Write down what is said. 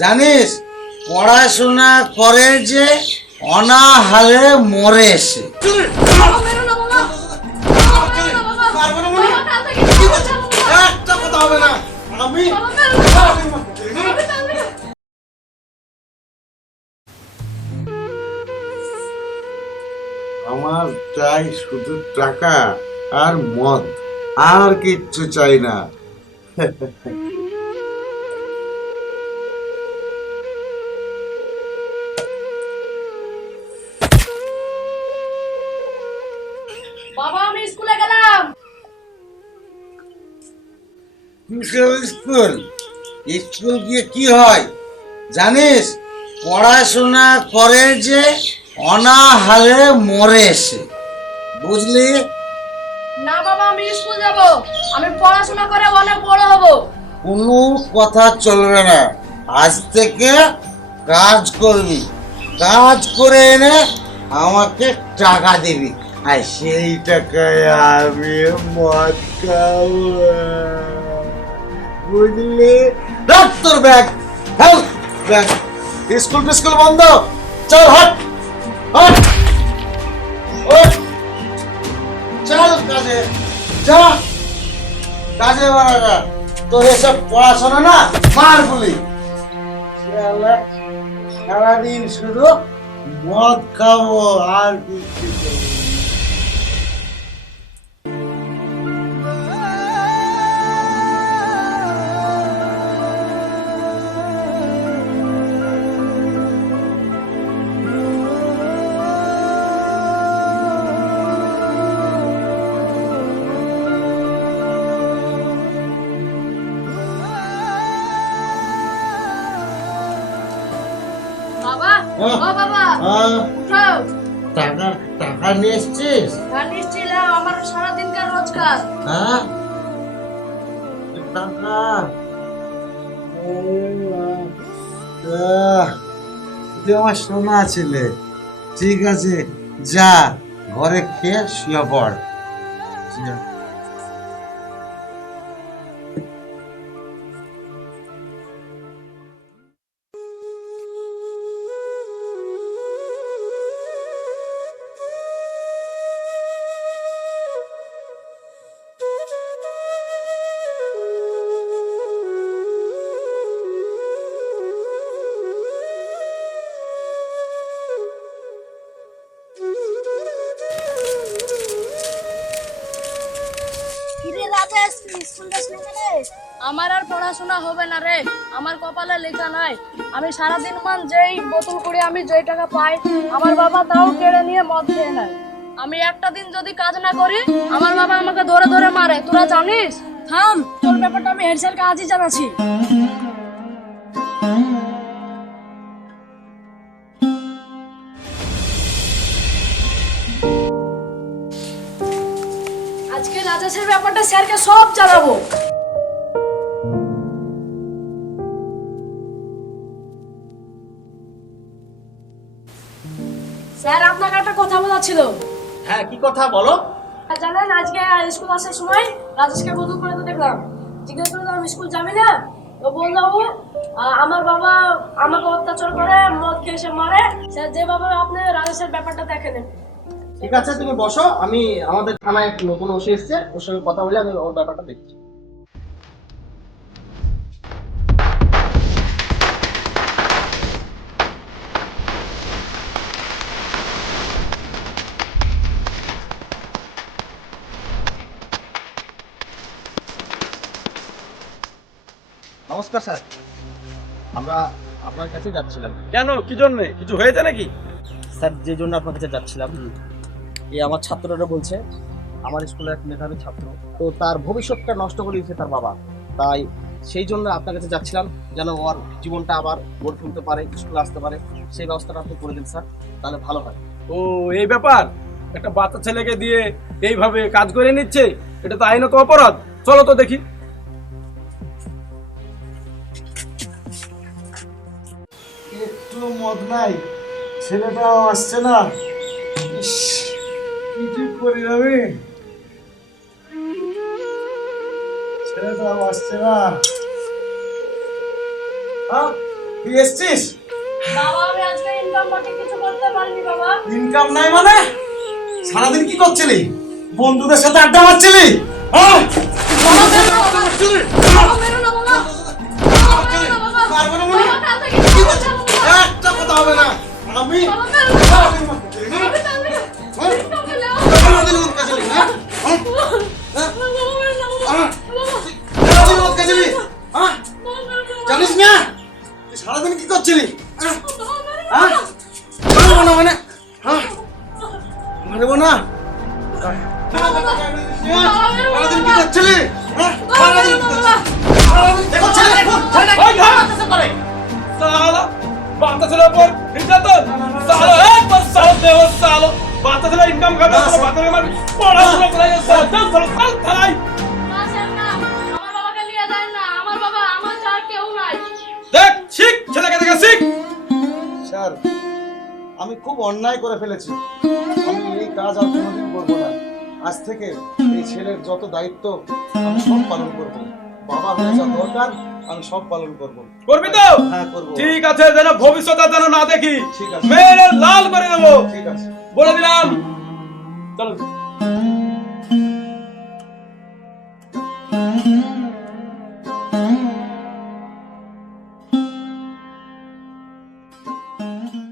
জানিস পড়াশোনা করে যে অনাহারে মরে সে। একটা কথা হবে না। আমি আমার চাই শুধু টাকা আর মদ, আর কিচ্ছু চাই না। বাবা আমি স্কুলে গেলাম। স্কুল স্কুল গিয়ে কি হয় জানিস পড়াশোনা করে যে অনাহারে মরে সে, বুঝলি? না বাবা আমি স্কুল যাব, আমি পড়াশোনা করে অনেক বড় হব। কোনো কথা চলবে না, আজ থেকে কাজ করবি, কাজ করে এনে আমাকে টাকা দিবি, আর সেই টাকায় আমি মদ খাবো, বুঝলি? রাখ তোর ব্যাগ, হ্যাঁ ব্যাগ। স্কুল টিস্কুল বন্ধ, চল হাট হাট, ওঠ, চল কাজে যা, কাজে বাড়া। তোর এসব পড়াশোনা না মার বলি, সারাদিন শুধু মদ খাবো আর কিছু করবো না। বাবা ও বাবা উঠো। টাকা টাকা নিয়ে এসছিস? গাড়ি ছিল আমার সারা দিনকার রোজগার। হ্যাঁ টাকা, তুই আমার সোনা ছেলে। ঠিক আছে যা, ঘরে খেয়ে শুয়ে পড়। আমার আর পড়াশোনা হবে না রে, আমার কপালে লেখা নাই। আমি সারাদিন মান যেই বোতল করে আমি যেই টাকা পাই, আমার বাবা তাও কেড়ে নিয়ে মদ খেয়ে নেয়। আমি একটা দিন যদি কাজ না করি আমার বাবা আমাকে ধরে ধরে মারে, তোরা জানিস? থাম, তোর ব্যাপারটা আমি হেড স্যারকে আজই জানাচ্ছি। আজকে রাজেশের ব্যাপারটা স্যারকে সব জানাবো। স্যার আপনাকে একটা কথা বলার ছিল। হ্যাঁ কি কথা বলো? জানেন আজকে স্কুল আসার সময় রাজেশকে বদল করে তো দেখলাম, জিজ্ঞেস করলাম স্কুল যাবি না, তো বললাম আমার বাবা আমাকে অত্যাচার করে মদ খেয়ে এসে মারে। স্যার যেভাবে আপনি রাজেশের ব্যাপারটা দেখে নেন। ঠিক আছে তুমি বসো, আমি আমাদের থানায় এক নতুন ওসি এসছে, ওর সঙ্গে কথা বলে আমি ওর ব্যাপারটা দেখছি। নমস্কার স্যার, আমরা আপনার কাছে যাচ্ছিলাম। কেন, কি জন্য, কিছু হয়েছে নাকি? স্যার যে জন্য আপনার কাছে যাচ্ছিলাম, এই আমার ছাত্ররা বলছে আমার স্কুলের এক মেধাবী ছাত্র, তো তার ভবিষ্যৎটা নষ্ট করে দিয়েছে তার বাবা, তাই সেই জন্য আপনার কাছে যাচ্ছিলাম যেন ওর জীবনটা আবার গড়ে তুলতে পারে, স্কুলে আসতে পারে, সেই ব্যবস্থাটা আপনি করে দিন স্যার, তাহলে ভালো হয়। ও এই ব্যাপার, একটা বাচ্চা ছেলেকে দিয়ে এইভাবে কাজ করে নিচ্ছে, এটা তো আইনত অপরাধ। চলো তো দেখি। একটু মদ নাই, ছেলেটাও আসছে না। কি ঠিক করি আমি, ছেলেটাও আসছে না। তুই এসছিস? বাবা আমি আজকে ইনকাম বাকি কিছু করতে পারিনি বাবা। ইনকাম নাই মানে? সারাদিন কি করছিলি? বন্ধুদের সাথে আড্ডা মারছিলি? হ্যাঁ? বাবা মেরো না বাবা। বাবা মেরো না বাবা। বাবা মেরো না বাবা। মারবো না মানে? বাবা কাল থেকে কিছু করতে হবে না। একটা কথা হবে না। আমি বাবা মেরো না। সারাদিন মারছিলি, হ্যাঁ? আমি কাল থেকে হ্যাঁ? ইনকাম পেলে সারাদিন মদ খাচ্ছিলি, হ্যাঁ? হ্যাঁ? হ্যাঁ? বাবা মেরো না বাবা। হ্যাঁ? বাবা সারাদিন মদ খাচ্ছিলি, হ্যাঁ? বাবা মেরো না বাবা। জানিস না তুই সারাদিন কি করছিলি? হ্যাঁ? বাবা মেরো না। হ্যাঁ? মারবো না মানে? হ্যাঁ? মারবো না? সারাদিন কি করছিলি? হ্যাঁ? সারাদিন কি করছিলি? সারাদিন কি করছিলি? ওই ধর! সালা বাচ্চা ছেলের উপর নির্যাতন সালো একবার সালো দেও সালো বাচ্চা ছেলে ইনকাম করে বাচ্চা ছেলে মানে পড়াশোনা করে সালো থালাই আসেন না। আমার বাবাকে নিয়ে যান না। আমার বাবা আমার ছাড়া কেউ নাই। দেখ শিখ ছেলেকে দেখে শিখ স্যার আমি খুব অন্যায় করে ফেলেছি। আমি এই কাজ আর কোনোদিন করবো না। আজ থেকে এই ছেলের যত দায়িত্ব আমি সব পালন করবো। বাবা হয়ে যা দরকার আমি সব পালন করবো। করবি তো হ্যাঁ করবো। ঠিক আছে যেন ভবিষ্যৎ আর যেন না দেখি ঠিক আছে। মেরে লাল করে দেবো ঠিক আছে। বলে দিলাম চলো